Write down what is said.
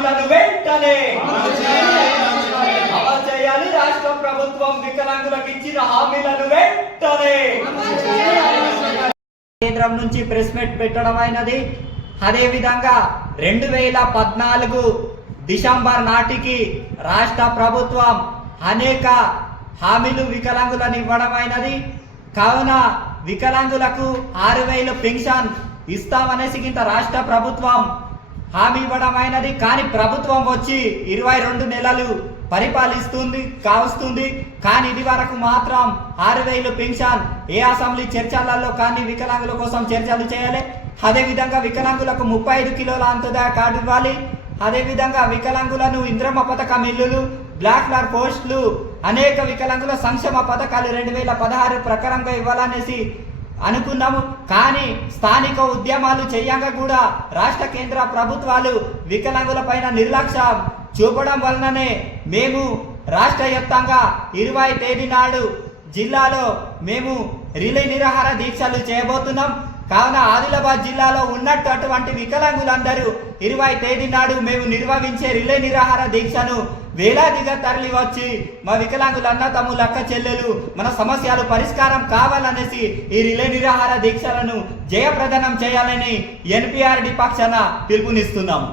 వెంటనే అమలు చేయాలి. రాష్ట్ర ప్రభుత్వం వికలాంగులకు ఇచ్చిన హామీలను వెంటనే కేంద్రం నుంచి ప్రెస్ మీట్ పెట్టడం అయినది. అదే విధంగా రెండు వేల పద్నాలుగు డిసెంబర్ నాటికి రాష్ట్ర ప్రభుత్వం అనేక హామీలు వికలాంగులను ఇవ్వడం అయినది. కావున వికలాంగులకు ఆరు వేలు పెన్షన్ ఇస్తామనేసి ఇంత రాష్ట్ర ప్రభుత్వం హామీ ఇవ్వడమైనది కానీ ప్రభుత్వం వచ్చి ఇరవై రెండు నెలలు పరిపాలిస్తుంది కావస్తుంది. కానీ ఇది వరకు మాత్రం ఆరు వేలు పెన్షన్ ఏ అసెంబ్లీ చర్చలలో కానీ వికలాంగుల కోసం చర్చలు చేయాలి. అదే విధంగా వికలాంగులకు ముప్పై ఐదు కిలోల అంతదా కార్డు ఇవ్వాలి. అదేవిధంగా వికలాంగులను ఇంద్రమ పథకం ఇల్లులు బ్లాక్ లార్ పోస్టులు అనేక వికలాంగుల సంక్షేమ పథకాలు రెండు వేల పదహారు ప్రకారంగా ఇవ్వాలనేసి అనుకున్నాము. కానీ స్థానిక ఉద్యమాలు చేయంగా కూడా రాష్ట్ర కేంద్ర ప్రభుత్వాలు వికలాంగులపైన నిర్లక్ష్యం చూపడం వలననే మేము రాష్ట్ర వ్యాప్తంగా ఇరవై తేదీ నాడు జిల్లాలో మేము రిలే నిరాహార దీక్షలు చేయబోతున్నాం. కావున ఆదిలాబాద్ జిల్లాలో ఉన్నట్టు అటువంటి వికలాంగులందరూ ఇరవై తేదీ నాడు మేము నిర్వహించే రిలే నిరాహార దీక్షను వేలాదిగా తరలి వచ్చి మా వికలాంగుల అన్న తమ్ముల అక్క చెల్లెలు మన సమస్యలు పరిష్కారం కావాలనేసి ఈ రిలే నిరాహార దీక్షలను జయప్రదనం చేయాలని ఎన్పిఆర్ పక్షాన పిలుపునిస్తున్నాము.